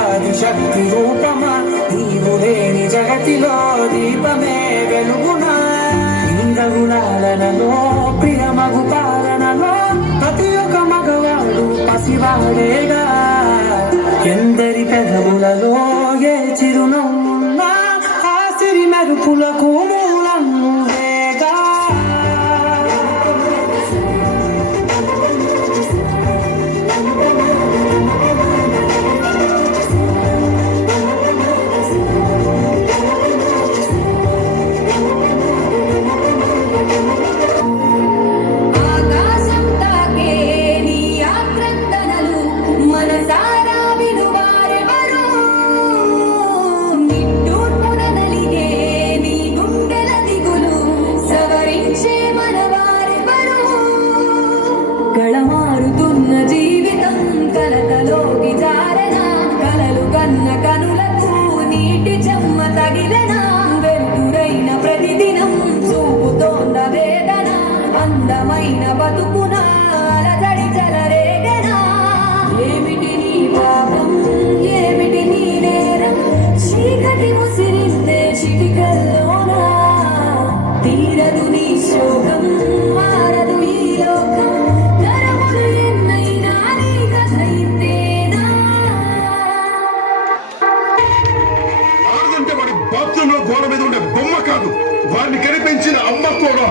ఆదిశక్తి రూపమా నీవు లేని జగతిలో దీపమే వెలుగునా ఇంద్రగుణాలనలో ప్రియమగు పాలనలో ప్రతి ఒక్క మగవాడు పసివాడేగా ఎందరి పెదవులలో ఏ చిరునవ్వున్నా ఆ సిరి మెరుపులకు మూలం నువ్వేగా మారుతున్న జీవితం కలతలోకి జారన కలలు కన్న కనులకు నీటి చెమ్మ తగిలన వెలుతురైన ప్రతిదినం చూపుతోంద వేదన అందమైన బతుకున అలజడి చెలరేగన ఏమిటి నీ పాపం ఏమిటి నీ నేరం చీకటి ముసిరిస్తే చిటికల్లోన తీరదు నీ శోకం మారదు ఈ లోకం బాత్రూంలో గోడ మీద ఉండే బొమ్మ కాదు వాడిని కనిపించిన అమ్మ కూడా